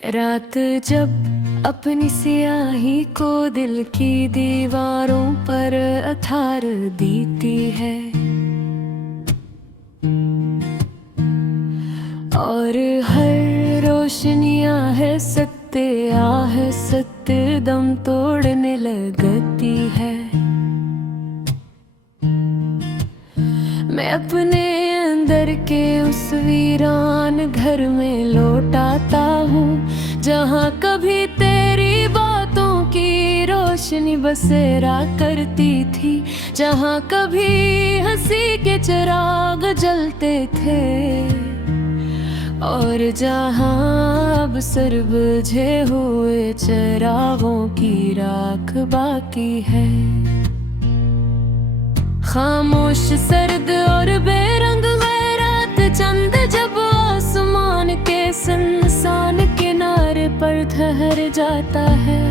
रात जब अपनी सियाही को दिल की दीवारों पर अथार देती है और हर रोशनियां है सत्य दम तोड़ने लगती है। मैं अपने अंदर के उस वीरान घर में लौट आता हूँ जहाँ कभी तेरी बातों की रोशनी बसेरा करती थी, जहाँ कभी हंसी के चिराग जलते थे और जहाँ अब सर बुझे हुए चिरागों की राख बाकी है। खामोश सर्द और बेरंग रात चंद जब आसमान के सुनसान किनारे पर ठहर जाता है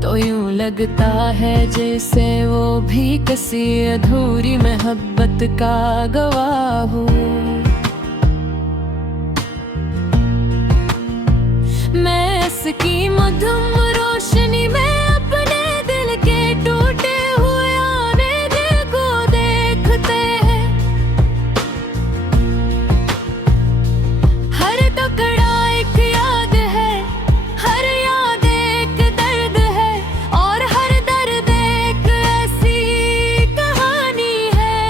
तो यूं लगता है जैसे वो भी किसी अधूरी मोहब्बत का गवाह हो। मैं इसकी मधुम रोशनी में अपने दिल के टूटे हुए आने दिल को देखते हैं। हर टुकड़ा एक याद है, हर याद एक दर्द है और हर दर्द एक ऐसी कहानी है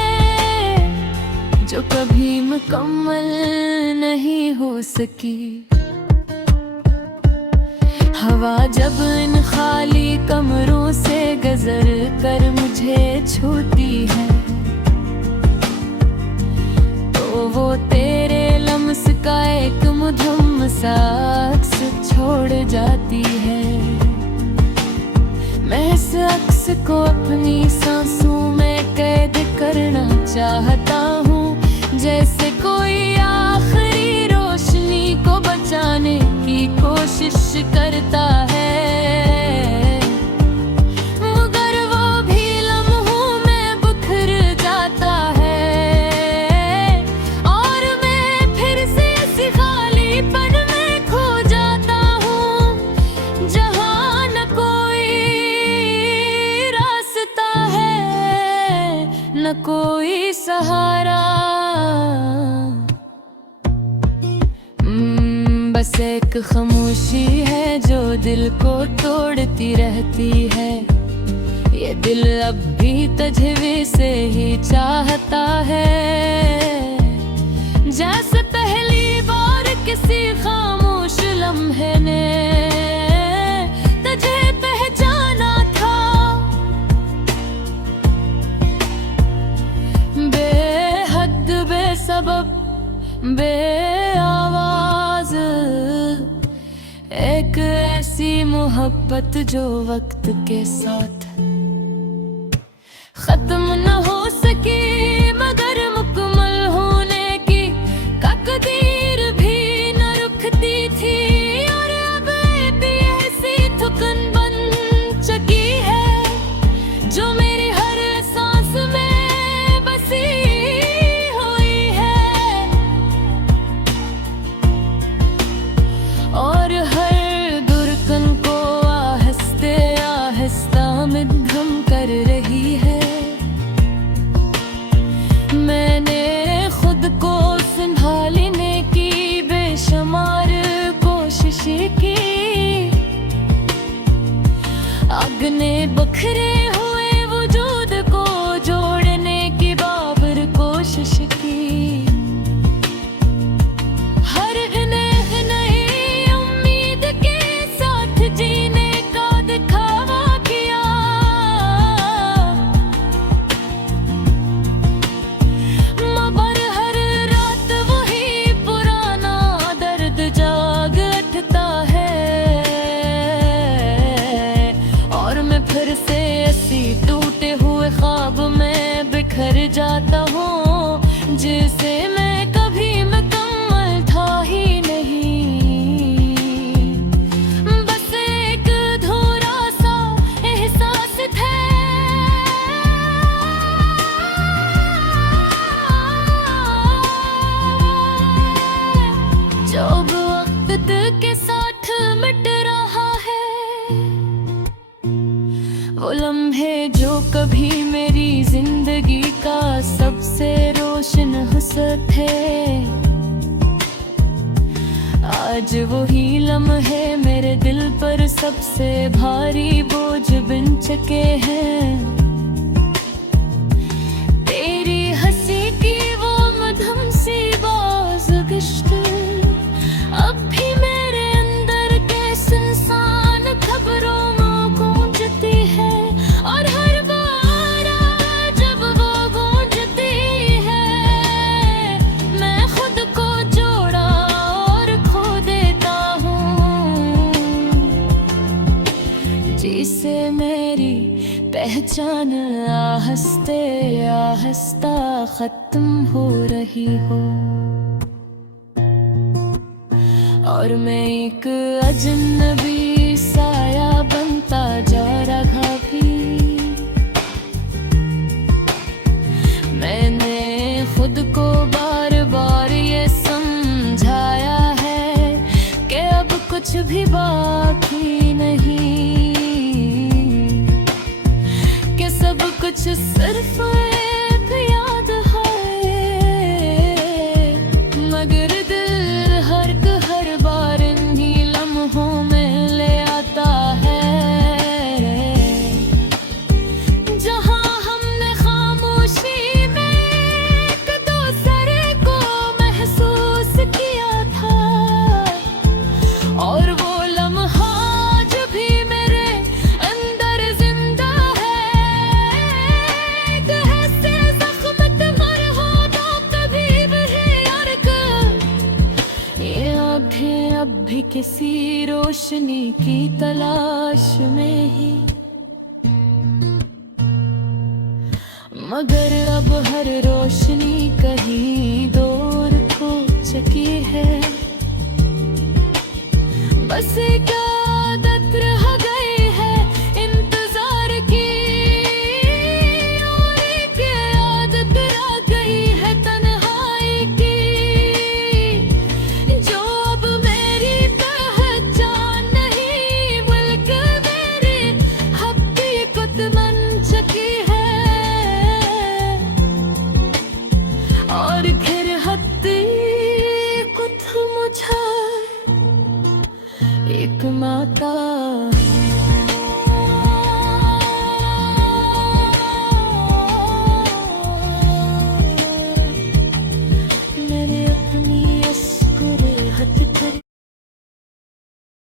जो कभी मुकम्मल नहीं हो सकी। हवा जब इन खाली कमरों से गुजर कर मुझे छूती है तो वो तेरे लम्स का एक मधुम सा अक्स छोड़ जाती है। मैं इस अक्स को अपनी सांसों में कैद करना चाहता हूँ, जैसे कोई आखिरी रोशनी को बचाने की कोशिश करता है, मगर वो भी लम्हों में बिखर जाता है और मैं फिर से इस खालीपन में खो जाता हूँ जहाँ न कोई रास्ता है न कोई सहारा। बस एक खामोशी है जो दिल को तोड़ती रहती है। ये दिल अब भी तुझे से ही चाहता है, जैसे पहली बार किसी खामोश लम्हे ने तुझे पहचाना था। बेहद बेसबब बेआवाज एक ऐसी मोहब्बत जो वक्त के साथ खत्म न हो सकी, मगर मुकम्मल होने की तकदीर भी न रुकती थी और अब भी ऐसी थकन बन चुकी है जो मेरी हर सांस में बसी हुई है और हर धड़कन को आहिस्ते आहिस्ता मध्यम कर रही है। मैंने खुद को संभालने की बेशुमार कोशिश की, अगने बखरे हुए वजूद को जोड़ने की बाबर कोशिश की। हर नई उम्मीद के साथ जीने का दिखावा किया, मगर हर रात वही पुराना दर्द जाग उठता है और मैं फिर से वक्त के साथ मिट रहा है वो लम्हे जो कभी मेरी जिंदगी का सबसे रोशन हुस्न थे। आज वही लम्हे मेरे दिल पर सबसे भारी बोझ बन चुके हैं। तेरी हंसी की वो मधुम सी बाज़-ओ-गश्त अब भी मेरे अंदर के सुनसान खबरों में गूंजती है। और हर बार जब वो गूंजती है मैं खुद को जोड़ा और खो देता हूँ, जिसे मेरी पहचान आहिस्ते आहिस्ता खत्म हो रही हो। और मैं एक अजनबी साया बनता जा रहा भी। मैंने खुद को बार बार ये समझाया है कि अब कुछ भी बाकी नहीं, कि सब कुछ सिर्फ एक याद है। मगर दिल हर बार इन्हीं लम्हों में ले आता है जहां हमने खामोशी में एक दूसरे को महसूस किया था। और वो लम्हा जो भी मेरे अंदर जिंदा है, एक ऐसे जख्म तुम्हारे होठों कभी भी अर्क। ये आँखें अब भी किसी रोशनी की तलाश में ही, मगर अब हर रोशनी कहीं दूर खो चुकी है। बस एक आदत रह गई है इंतजार की, और एक आदत रह गई है तन्हाई की, जो अब मेरी पहचान नहीं बल्कि मेरी हकीकत बन चुकी है। और फिर हकीकत मुझे एक माता